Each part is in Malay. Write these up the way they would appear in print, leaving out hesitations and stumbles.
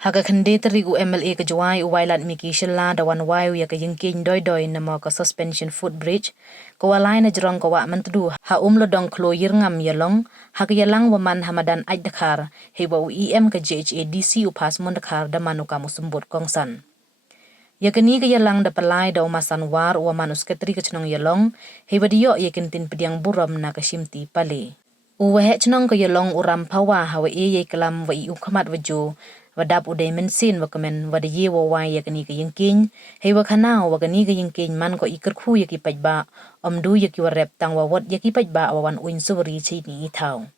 Haga khande tari u MLA ke juai u wailat miki shilla da wan wai ya ke yingkieñ doi-doi nama ka suspension footbridge ko walai na jrong ko wa mentdu ha lodong klo yirngam Ialong ha ke Ialong waman hamadan aj dakar heba u EM ke JHADC u pas mon dakar da manu kamu sembut kongsan. Ya kini ke Ialong da pelai da umasan war u manus ketri ke chnong Ialong heba dio ya kentin pediang buram na ke shimti pale. U waheh chnong ke Ialong uram pawa ha wa ye kelam wa umkhmat wajo wadap uday mensin wakamen wada ye wawai ya kani ke yingkieñ hei wakanao wakani ke yingkieñ man ko ikerkhu ya ki paidbah omdu ya ki warep tang wawat ya ki paidbah awan uin suri chini itau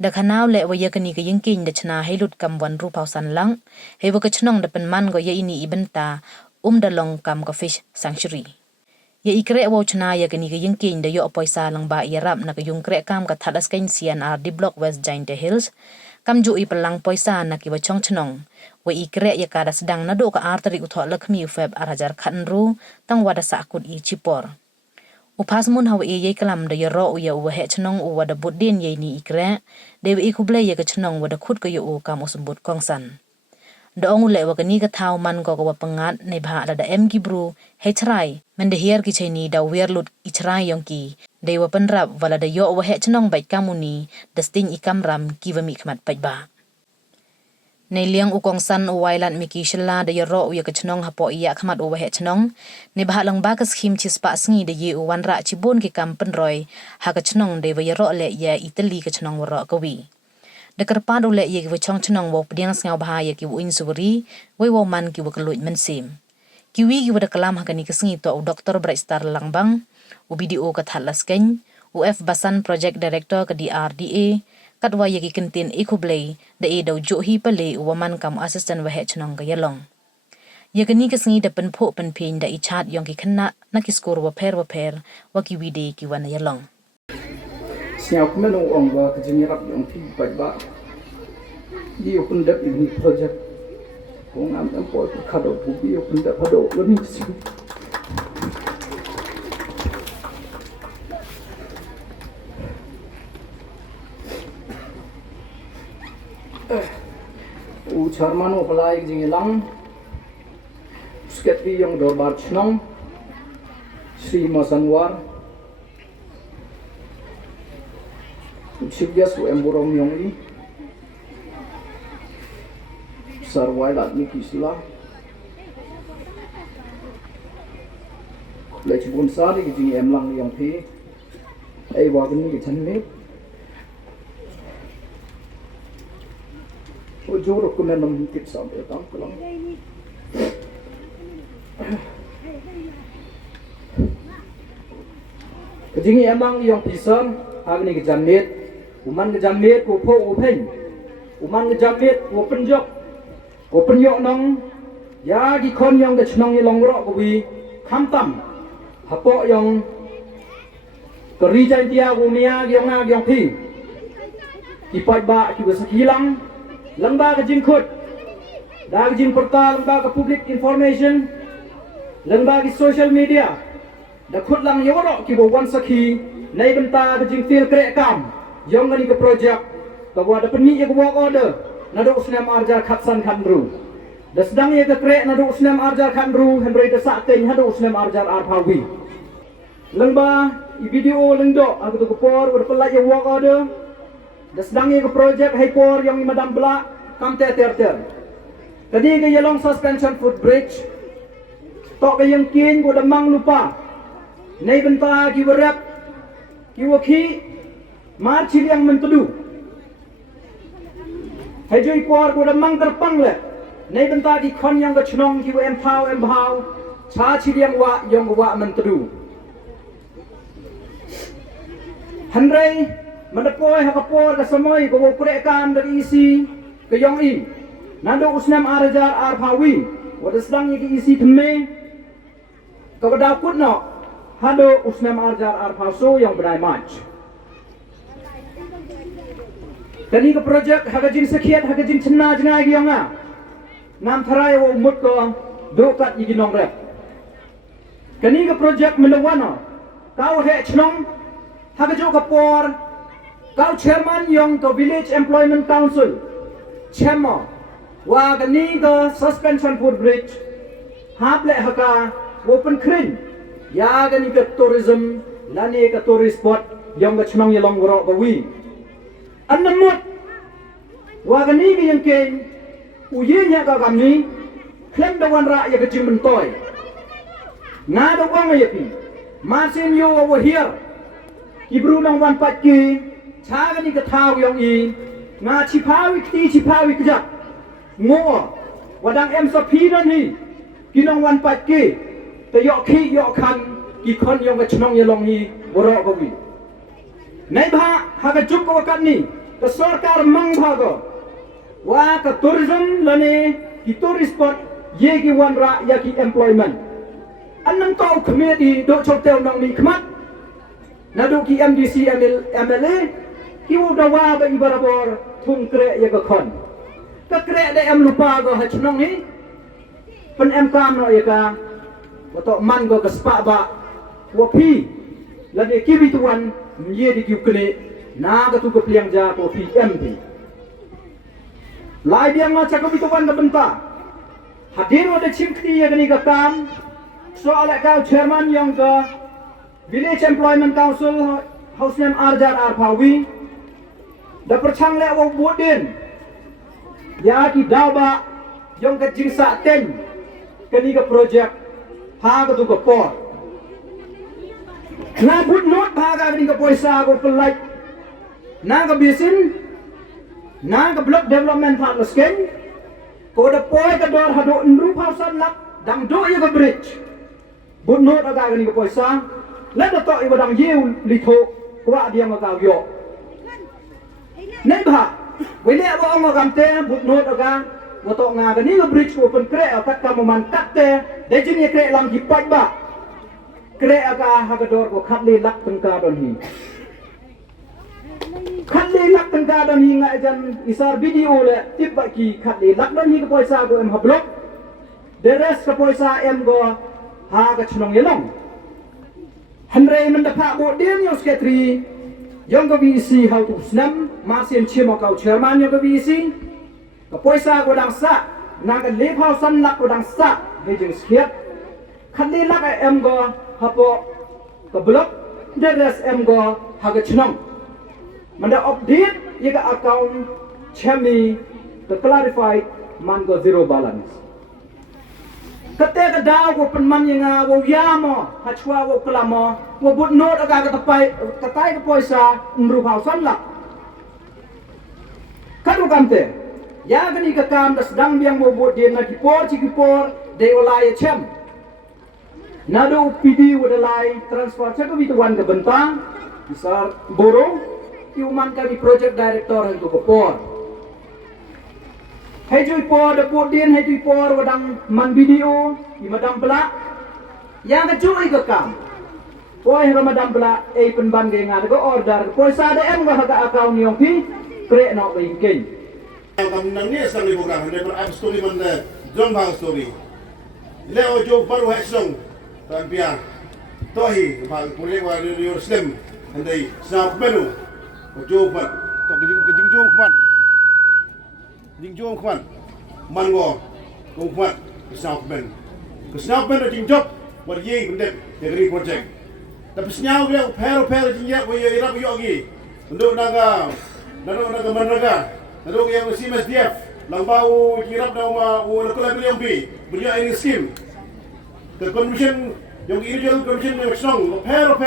da kanao le wa ya kani ke yingkieñ da chna heilut kam wan ru pausan lang hei wakachnong da penman ko ya ini ibenta dalong kam ko fish sanctuary ya ikre wo chna ya kani ke yingkieñ da yo poisa lang ba yarap na ke yungkre kam ka thadas kain CNR di block West Giant Hills kam ju i pelang poisa na ki wachong chnong wa ikre ya kada sedang na do ka arteri utho lakmi feb arajar khanru tang wada sakut i chipor upas mun hawa ye kalam da yaro u ya waheh chnong u wada budin ye ni ikre de i kuble ya ka chnong wada khut ko yo kam usbut kongsan da ong le wa kani ka thau man ko wa pangat nei bha da em gibru he chrai men de hier ki cheni da werlut i chrai yong ki de wa penrap wala da yo waheh chnong bai kamuni desting ikam ram ki wa umkhmat paidbah nei liang u kongsan u wailan miki shilla da yaro u ya ka chnong hapo iya khmat u waheh chnong ne bha lang ba ka scheme chispa sngi de ye u wanra chibon ki kam penroi ha ka chnong de wa yaro le ya itali ka chnong wara ka wi da karpadu le ye ki wachong chnong wo pdiang sngaw bha ya ki uin suri wei wo man ki wa kluj mensim ki wi ki wada kalam ha kani ka sngi to Dr. Wyrta langbang u video ka thalas keny u F Basan project director ke DRDA katwa ya ki kentin ikublei da e daw jo hi pale u waman kam assistant waheh chnong ka Ialong ya kani ka sngi da penpho penpin da i chat yong ki khanna na ki skor wa pher wa ki wide ki wan Ialong siap menung ong ba kejinirap yang ti paidbah di open dap ini project kong am tempol kado pubi open dap hado lani si u charmano pelai jing Ialong sketri yang dorbar chnong Sri Masanwar Chibias u emborom yong i sarwai lat ni kisla le chibun sari ki jing emlang yong phi ai wa ni ki chan me o joro ko men nam tip sam e tam ko lang ki jing emlang yong phi sam agni ki jammet uman ke jammet ko pho open uman ke jammet ko penjok nong ya gi kon yong de chnong Ialong ro ko wi kham tam hapo yong keri jan tia ko mia gyong phi ki paidbah ki wasakilang lamba ke jingkhut da ke jing portal lamba ke public information lamba ke social media da khut lang yoro ki bo wan sakhi nei benta ke jing fil krek kam yong ngani ke project ka wa da peni ke work order na do snam arjar khatsan khandru da sedang ye ke krek na do snam arjar khandru henrei da sakten ha do snam arjar arpawi lengba i video lengdo aku tu por wa pelai ye work order da sedang ye ke project hai por yang madam bla kam ter tadi ke Ialong suspension footbridge to ke yingkieñ ko damang lupa nei benta ki warap ki wakhi mar chiliang mentudu hai joi por ko damang terpang le nei benta ki khon yang ka chnong ki empower cha chiliang wa yong wa mentudu hanrei mandapoi hakapor ka samoy ko prek kan dari isi ke yong i nando usnam arjar arpawi wada sedang ki isi thme ka da put no hado usnam arjar arpaso yang benai match kani ke project hagajin sekiat hagajin chenna jengai gionga nam tharai wo mut ko dokat yiginong rep kani ke project melawana kau he chnong hagajo kapor kau chairman yang to village employment council chema wa ga ni ga suspension footbridge hap le haka open krin ya ga ni ga tourism la ni ga tourist spot yong ga chnong Ialong ro ga wi annamut wa ga ni ga yingkieñ u ye nya ga gam ni klem da wan ra ya ga jing ben toy na da wang ya pi ma sin yo over here ibru nang wan pat ki cha ga ni ga thao yong i nga chi pawi ti chi pawi kja ngo wadang em sa phi dan hi kinong wan pat ki te yo khi yo khan ki khon yong ga chnong Ialong hi boro ga wi nai bha ha ga juk ko kan ni ka sarkar mang bha go wa ka tourism lane ki tourist spot ye ki wan ra ya ki employment annam to khmeti do chok tel nang ni khmat na do ki MDC MLA ki wo da wa ba ibarabor thung kre ya ga khon ka kre de em lupa go ha chnong ni pen em kam no ya ka wa to man go ka spa ba wa phi la de ki bi tuan ye di ki kne na ga tu ko pliang ja ko phi em bi lai biang ma cha ko bi tuan ga benta hadir wa de chimkti ya ni ga kam so ala ka chairman yang ga village employment council house name arjar arpawi da perchang le wo bodin ya ki dawa yang ka jingsa ten kani ga project ha ga tu ko por na put not ha ga ni ga poisa go pelai na ga bisin na ga block development part sken ko da poi ka dor ha do nru hausan lak dang do ya ga bridge put not ga ni ga poisa la da to i ba dang yew li tho kwa dia ma ga yo nei ba we le ba ong gam te put not ga wa to nga ga ni ga bridge ko pen kre kat ka man kat te de jin ye kre lam ki paidbah kre aga hagador ko khatli lak tengka don hi khatli lak tengka don hi nga jan isar video le tip ba ki khatli lak don hi ko poisa go em hablok the rest ko poisa em go ha ga chnong Ialong hanre man da pha bo dem yo sketri yong go VC how to snam ma sien chim ko chairman yo go VC ko poisa go dang sa na ga le phau san lak go dang sa he jing skiat khatli lak em go hapo ke blok deres em go haga chnong manda update yiga account chemi ke clarified man go zero balance kate ka daw ko pen man yanga wo yamo hachwa wo klamo wo but note aga ka tapai katai ka poisa nru hau san la kadu kamte ya gani ka kam das dang biang wo but dia na kipor chikipor de olai chem nado PD wada lai transfer cha ko bituan ka bentang besar boro iuman kami project director han ko por hai jui por de podien hai jui por wadang man video i madam bla yang ka jui ka kam poi ha madam bla e pen ban ge nga ko order poi sa de em ga ka account yong pi kre no ka yingkieñ kam nang ni sang ni program de per story man de jong bang story le o jo baru ha song tan pia tohi bang pule wa rio slim andai snap menu o jo pat to jing jong khman man go ko khman snap jing job war ye bende de project tapi senyau dia pero jing ya wo ye rap yo gi untuk naga managa nado yang CMSDF lang bau kirap na wo ko la billion bi beliau ini scheme the commission yung individual commission ng chnong pero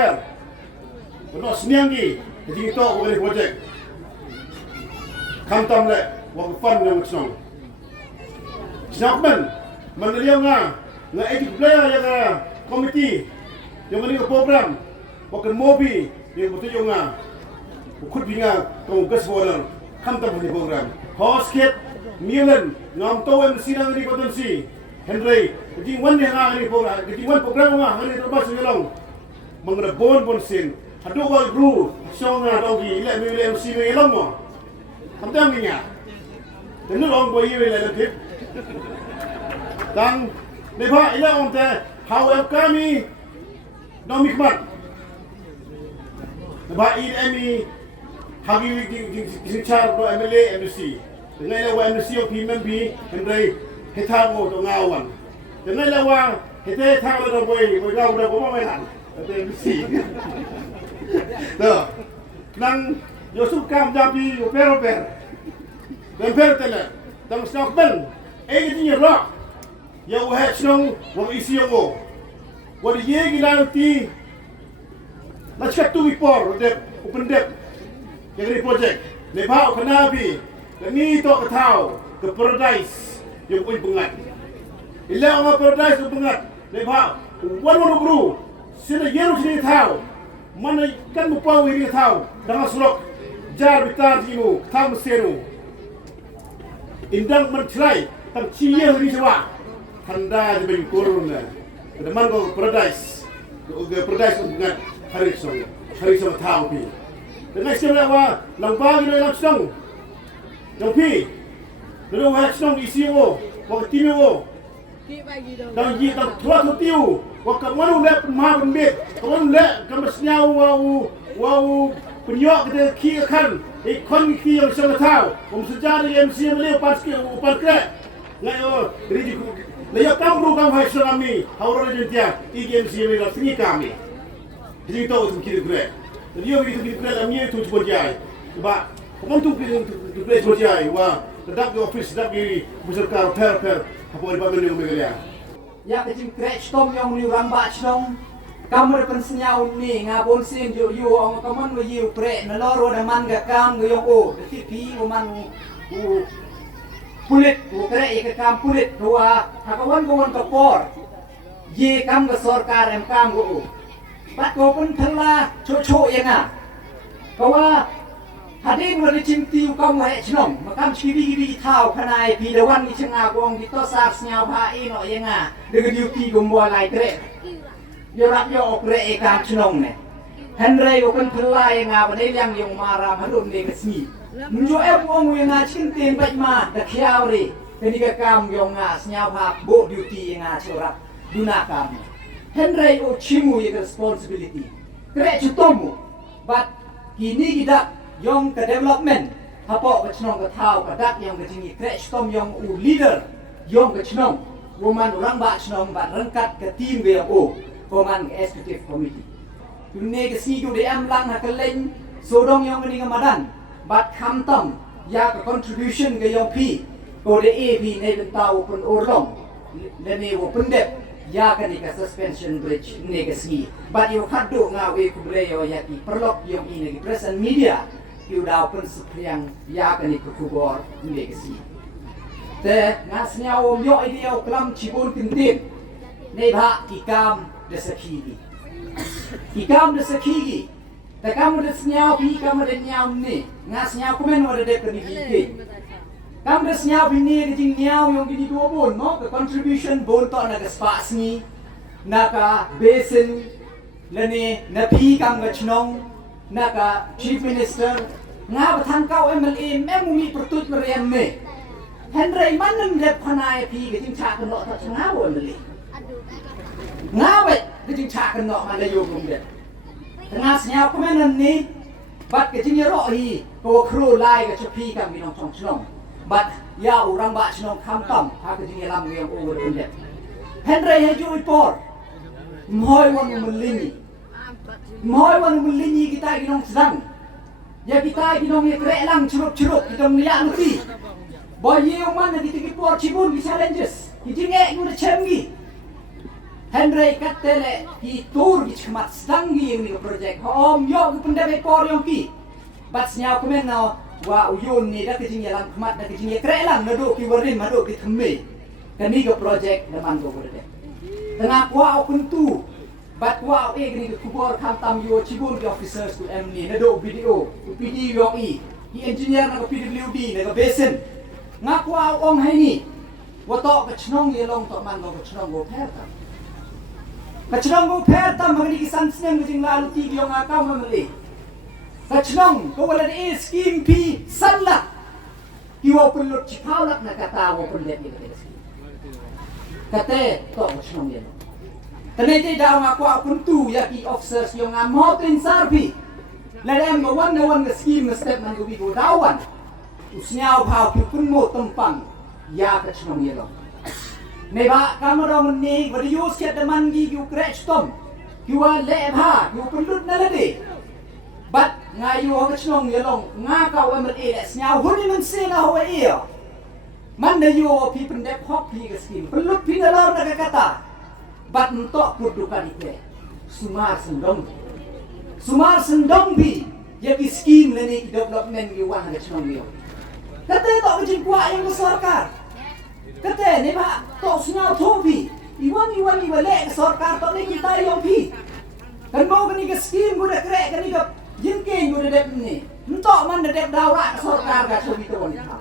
no sniangi di to ko ni project kantam le wa fund ng chnong snapman manaliyo nga edit player yang committee yung ni program wa kan mobi yung betul yung nga ukut binga ko gas water kantam ni program hosket milan ngam to en sinang ni potensi Henry, jadi wan yang hari program, jadi wan program mah hari terbas Ialong, mengenai bon sin, hadu wal guru, song ada lagi, ilmu MC Ialong mah, kamu ni ya, dengan orang boy ini lagi, dan lepas Ialong teh, how kami, umkhmat, lepas ini hari di cara MLA MDC, ngay là em siêu thì mình bị em đây hết thang ngô tao ngao anh ngay là hết thang là đâu vậy ngao đâu có mấy lần em xì đó năng yo suk cam jabi yo pero dan pero tele dan snap ben cái gì rock yo waheh chnong wa isi yo wa di ye gilang ti na chat tu before de open dep yang ni project le bau kanabi ni to ka thau ke paradise yo oi bengat ila ma paradise bengat le bau wan bro sila yero sini thau mana kan mupau ini thau dengan slok jar bitar jimu tham senu indang mentrai tam ciye ni jawa tanda je kuruna the man go paradise go paradise dengan hari so thau pi dengan sila wa lambang ni lang song yang pi lo wa song isi wo wa timi wo dan yi dan tua tu tiu wa ka manu le ma ben bet ka manu le ka masnyau wa penyok kita ki kan ikon ki yang sama tahu sejarah MC le pas ke upar kre ngayo riji le ya kam ru kam hai salami hauro le dia MC le la sini kami jadi tahu tu kiri kre dia begitu kiri kre amye tu jai ba kamu tu kre jai wa dak di office dak di beserkar per apa di bagian yang megalia ya kecil crash tom yang ni orang baca chnong kamu depan senyau ni ngabon sin yo ong kaman we yu pre na loro na man ga kam go yung o ti pi o man u pulit u kre e kam pulit ruwa hakawan go wan kapor ye kam ga sarkar em kam go bat go pun thalla cho yang kawa hadin wali cimtiu kamu waheh chnong makam chibi thau khanai pi dawan ni chenga gong di to sar snyau bha e no yenga de duty gombo lai tre yo rap yo okre e kam chnong ne henrei go kan thlai nga ba dei yang yong mara madum ne kasni njo e bong yenga chin ten bai ma da khiao ri ni ka kam yong nga snyau bha bo duty nga chorap duna kam henrei o chimu ye responsibility kre chutomu but kini gidak yang ke development hapo ke chnong ke thau ke dak yang ke jingi crash tom yang u leader yang ke chnong woman orang ba chnong ba rangkat ke team ge o koman ke executive committee tunne ke si ku de am lang ha ke leng sodong yang ni ngamadan bat kham tom ya ke contribution ke yang pi ko de ap ne ben tau pun orlong le ne wo pendep ya ke ni ke suspension bridge ne ke si bat yo khaddo nga we ku bre yo ya ki perlok yang ini ke press and media you daw prinsipyang ya kan ikut kubor legacy te ngasnya om yo idea klam cibun kintin ne bha ikam de sakigi te kam de snya pi kam de nyam ni ngasnya komen wada de kan iki kam de snya pi ni jing nyam yang gini dua bon no the contribution bon to na ke spas ni na ka basin lani na pi kam ga chnong na ka chief minister nga batang kau MLA memumi pertut meriam me Henry manem lep khanai pi ke jing cha kan lo ta changa wo MLA nga we ke jing cha kan lo ma le yo kum de nga snya ko men ni bat ke jing ro hi ko kru lai ke chapi kam binong chong chnong bat ya urang ba chnong kham tam ha ke jing lam ngiam over kum de Henry ha ju report moi wan mulini kita ginong sedang ya kita ginong ye kre lang churup kita niya nuti boy ye man na ditigi por chibun ki challenges ki jinge ngu chemgi Henry katele ki tur ki chmat stangi ni project om yo ki pundabe por yong ki bat snya komen na wa uyun ni da ki jinge lang khmat da ki jinge kre lang na do ki warin ma do ki thme kani go project na man go berde tengah kwa kuntu bat wow egri kubor khantam yo chibun ki officers to MNI na do video PD yo i engineer na PWD na basin ngak wow ong hai ni wato ka chnong Ialong to man go chnong go pher tam magni ki san snem jing lalu ti yo nga ka mamli ka chnong ko wala ni scheme pi salla ki wo pulot chipawlak na kata wo pulet ni kate to chnong Ialong Tenete daw nga kwa kuntu ya ki officers yung mountain sarpi. Lalem wan na scheme na step man gubi go dawan. usnyao phao ki kun mo tempang ya ka chnong Ialong nei ba kamarong ni video set man gi yu crash tom kiwa le bha yu pelut na lade bat ngayu ka chnong Ialong nga ka wa mer e snyao huni man se na ho e man na yu pi pen dep hok pi ka skin pelut pi na lor na ka kata bat ntok kudukan ite sumar sendong bi ya ki scheme le ni development gi wan ka chnong yo kate to ka jin kwa yang sarkar kate ne ba to snyao tho bi iwan le ka sarkar to ni kita yo pi kan mo ka ni ka scheme gu de kre ka ni ka yingkieñ gu de dep ni ntok man de dep daw ra ka sarkar ka chobi to ni ha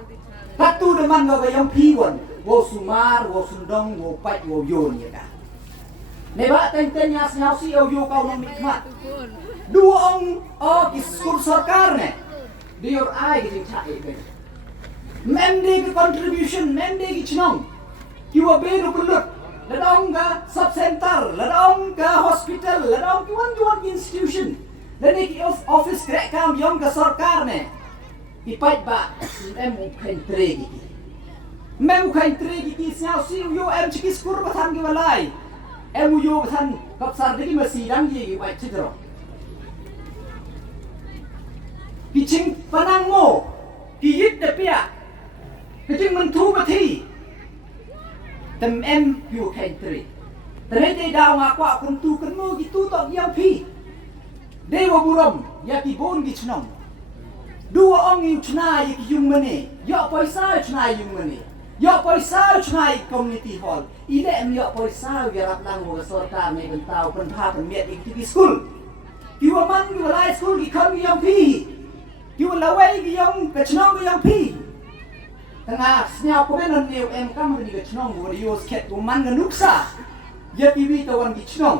katu de man ga yang pi wan wo sumar wo sendong wo pai wo yo ni ka Neba tentenya snyao si yo kau nang umkhmat. Dua ong ki skul sarkar ne. Dior ai ki chai be. Memde ki contribution, memde ki chnong. Ki wa be ru kulut. Ladong ka sub center, ladong ka hospital, ladong ki wan institution. Lani ki office krek kam yong ka sarkar ne. Ki paidbah umkhmat tregi. Umkhmat tregi ki snyao si yo chiki skul bathan ki walai. Yoท่านกับสารที่มาสีดังยี่ไว้ชิดรอกิชิงปนังโง่กิยิดเดเปียกิชิงมันทูมาทีแต่อยู่แค่ตรีแต่ในใจดาวมากกว่าคนตูกันโง่กิตูตอกยาวพี่เดวบุรมยากิโบนกิชนองดูอ่องอยู่ชนายกิยุงมันนี่ยอปอยซ่าชนายยุงมันนี่ยอปอยซ่าชนายคอมมูนิตี้ฮอลอีเล่มยอปอยซ่าวิรับลังหัวสอดการในบรรเทาปัญหาเป็นเมียดอีกที่สกุลกิวมันกิวไลสกุลกิคำยังพี่กิวละเวกิยังกระชนองกิยังพี่แต่งาสเนียวก็เป็นอันเดียวก็มันกิกระชนองหัวดิโอสเก็ตกูมันกันนุกซะยากิวิตวันกิชนอง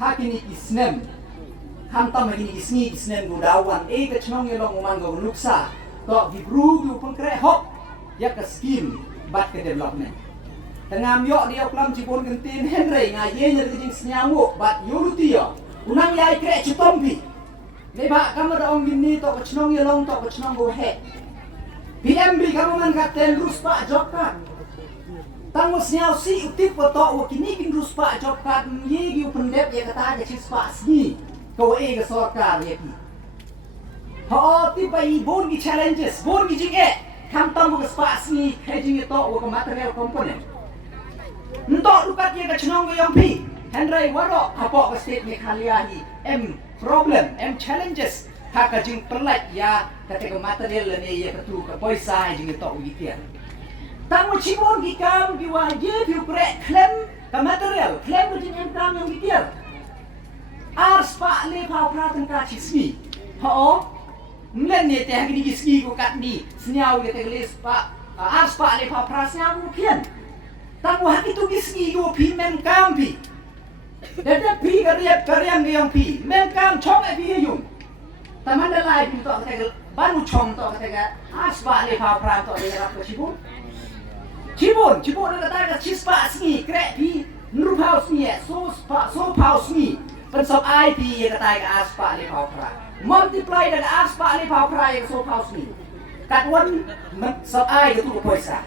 หากินิกิสเนมคำตั้มกินิกิสนีกิสเนมกูดาวันกระชนองยังลงมันกันนุกซะก็วิบรูกิวพังแคร์ฮอกยากสกิมบัตรเดเวล็อปเมนต์แต่งามยอดเดียวกลัมจีบนกันตีนเฮนรี่งายเย็นจะจริงสัญญาโง่บัตรยูรุติยออุนังยายแกะชุดต้มพี่ในบ้านกำลังองยินนี่ต่อกับชนองIalongต่อกับชนองวaheh PMBกำลังกัดเต็นรูสปะจ็อบกันตั้งว่าสัญญาสีอุติปต่อว่ากินนี่กินรูสปะจ็อบกันยี่กิวพันเด็บยังกระตายกับชิสปะสีก็ว่ากับสอดการเนี่ยพี่พอที่ไปบนกี่ challenges บนกี่จริงคำตั้งว่าสปาสนี่ให้จริงต่อว่ากับ material component ต่อลูกกัดยังกับชนองก็ยังพี่เห็นไรว่ารอขับปอกกับ state เนี่ยขายาฮีproblem challenges หากจริงประหลาดยาแต่กับ material เนี่ยยังกับตัวกับ poisa ให้จริงต่อวิเทียนตั้งว่าชิบอนกี่คำกี่ว่าเยอะผิวเกระเคลมกับ material เคลมก็จริงยังคำยังวิเทียนสปาเล่พาวพระตั้งการชิสมีพอMungkin ni teh gini giski ku kat ni senyau kita gelis pak aspa le pa prasnya ku pian tang wah itu giski ku pi mem kam pi dan pi kariam yang pi mem kam chong ai pi yung taman da lai pi to kata banu chong to kata aspa le pa pra to le rap cibun da kata ka chispa sni krek pi nru paus ni so paus ni pen sop ai pi kata ka aspa le pa pra multiply dengan aspa le pa pra yang so paus ni kat wan sop ai tu ko poisa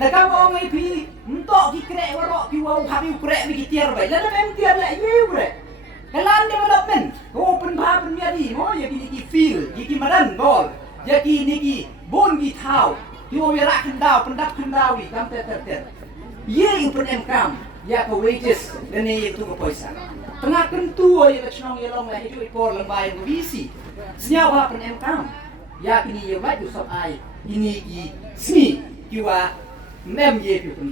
da ka ong ai pi nto ki krek waro ki wa habi krek mi ki tiar bai la mem tiar la ye bre kalan development open pa pen mi di mo ya ki feel ki madan gol ya ki ni ki bon ki thau ki o ya rak kendau pendak kendau ni kam ter ye pen em kam ya ko wages dan ni tu ko poisa tengah kentu ya ka chnong Ialong la hidup por lembai ko visi senyau ha pen em kam ya kini ye wai tu sop ai ini ki sni ki wa mem ye pi pen